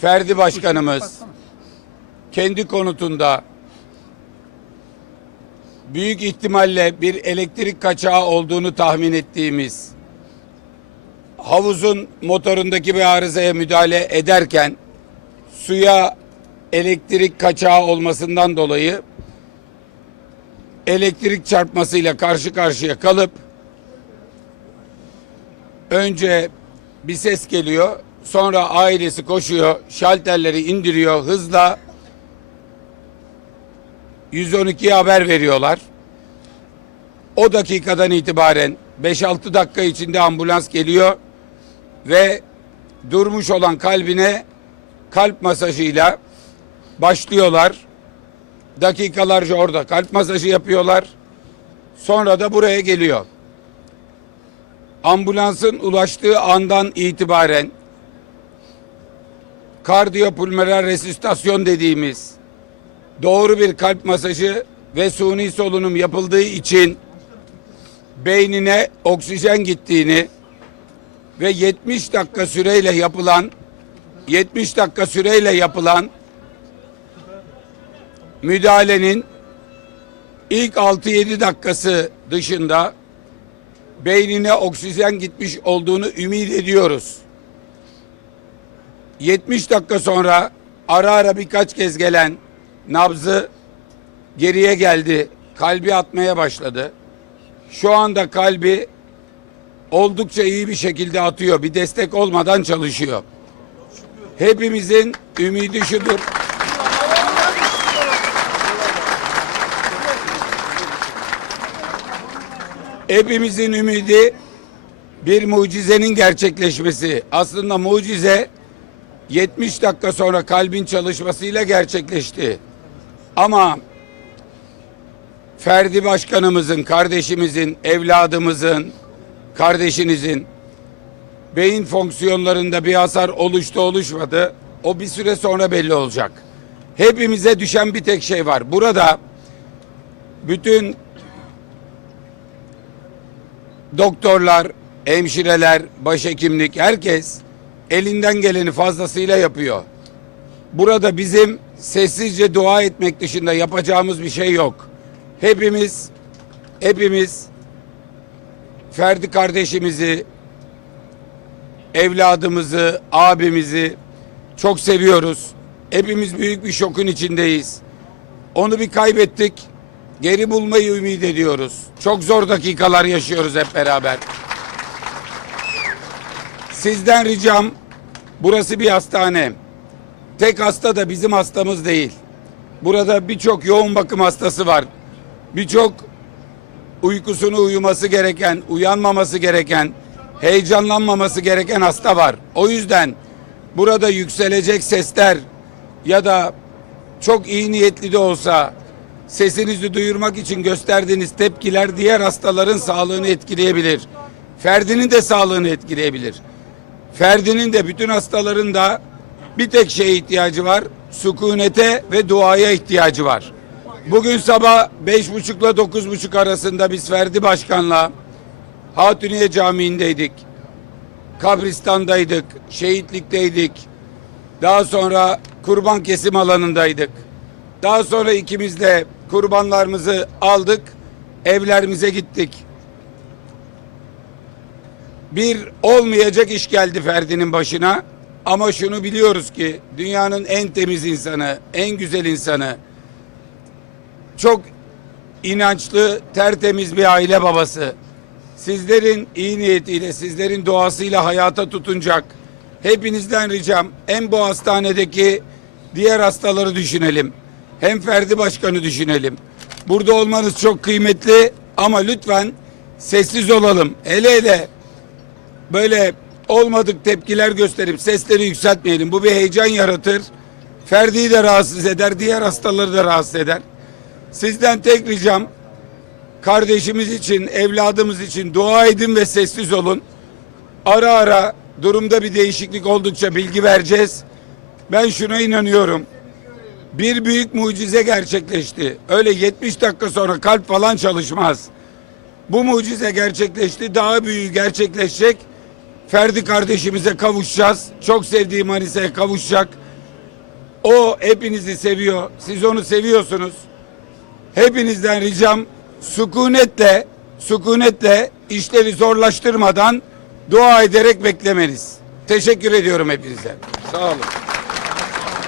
Ferdi Başkanımız kendi konutunda büyük ihtimalle bir elektrik kaçağı olduğunu tahmin ettiğimiz havuzun motorundaki bir arızaya müdahale ederken suya elektrik kaçağı olmasından dolayı elektrik çarpmasıyla karşı karşıya kalıp önce bir ses geliyor. Sonra ailesi koşuyor, şalterleri indiriyor hızla 112'ye haber veriyorlar. O dakikadan itibaren 5-6 dakika içinde ambulans geliyor ve durmuş olan kalbine kalp masajıyla başlıyorlar. Dakikalarca orada kalp masajı yapıyorlar. Sonra da buraya geliyor. Ambulansın ulaştığı andan itibaren kardiyopulmoner resüsitasyon dediğimiz doğru bir kalp masajı ve suni solunum yapıldığı için beynine oksijen gittiğini ve 70 dakika süreyle yapılan 70 dakika süreyle yapılan müdahalenin ilk 6-7 dakikası dışında beynine oksijen gitmiş olduğunu ümit ediyoruz. 70 dakika sonra ara ara birkaç kez gelen nabzı geriye geldi. Kalbi atmaya başladı. Şu anda kalbi oldukça iyi bir şekilde atıyor. Bir destek olmadan çalışıyor. Hepimizin ümidi şudur. Hepimizin ümidi bir mucizenin gerçekleşmesi. Aslında mucize 70 dakika sonra kalbin çalışmasıyla gerçekleşti. Ama Ferdi Başkanımızın, kardeşimizin, evladımızın, kardeşinizin beyin fonksiyonlarında bir hasar oluştu oluşmadı. O bir süre sonra belli olacak. Hepimize düşen bir tek şey var. Burada bütün doktorlar, hemşireler, başhekimlik herkes elinden geleni fazlasıyla yapıyor. Burada bizim sessizce dua etmek dışında yapacağımız bir şey yok. Hepimiz hepimiz Ferdi kardeşimizi, evladımızı, abimizi çok seviyoruz. Hepimiz büyük bir şokun içindeyiz. Onu bir kaybettik. Geri bulmayı ümit ediyoruz. Çok zor dakikalar yaşıyoruz hep beraber. Sizden ricam burası bir hastane. Tek hasta da bizim hastamız değil. Burada birçok yoğun bakım hastası var. Birçok uykusunu uyuması gereken, uyanmaması gereken, heyecanlanmaması gereken hasta var. O yüzden burada yükselecek sesler ya da çok iyi niyetli de olsa sesinizi duyurmak için gösterdiğiniz tepkiler diğer hastaların sağlığını etkileyebilir. Ferdi'nin de sağlığını etkileyebilir. Ferdi'nin de bütün hastaların da bir tek şeye ihtiyacı var. Sükunete ve duaya ihtiyacı var. Bugün sabah beş buçukla dokuz buçuk arasında biz Ferdi Başkan'la Hatuniye Camii'ndeydik. Kabristan'daydık, şehitlikteydik. Daha sonra kurban kesim alanındaydık. Daha sonra ikimiz de kurbanlarımızı aldık, evlerimize gittik. Bir olmayacak iş geldi Ferdi'nin başına. Ama şunu biliyoruz ki dünyanın en temiz insanı, en güzel insanı, çok inançlı, tertemiz bir aile babası. Sizlerin iyi niyetiyle, sizlerin duasıyla hayata tutunacak. Hepinizden ricam hem bu hastanedeki diğer hastaları düşünelim. Hem Ferdi Başkan'ı düşünelim. Burada olmanız çok kıymetli ama lütfen sessiz olalım. Hele hele böyle olmadık tepkiler gösterip sesleri yükseltmeyelim. Bu bir heyecan yaratır. Ferdi'yi de rahatsız eder, diğer hastaları da rahatsız eder. Sizden tek ricam kardeşimiz için, evladımız için dua edin ve sessiz olun. Ara ara durumda bir değişiklik oldukça bilgi vereceğiz. Ben şuna inanıyorum. Bir büyük mucize gerçekleşti. Öyle 70 dakika sonra kalp falan çalışmaz. Bu mucize gerçekleşti. Daha büyüğü gerçekleşecek. Ferdi kardeşimize kavuşacağız. Çok sevdiği Manisa'ya kavuşacak. O hepinizi seviyor. Siz onu seviyorsunuz. Hepinizden ricam sükunetle, sükunetle işleri zorlaştırmadan dua ederek beklemeniz. Teşekkür ediyorum hepinize. Sağ olun.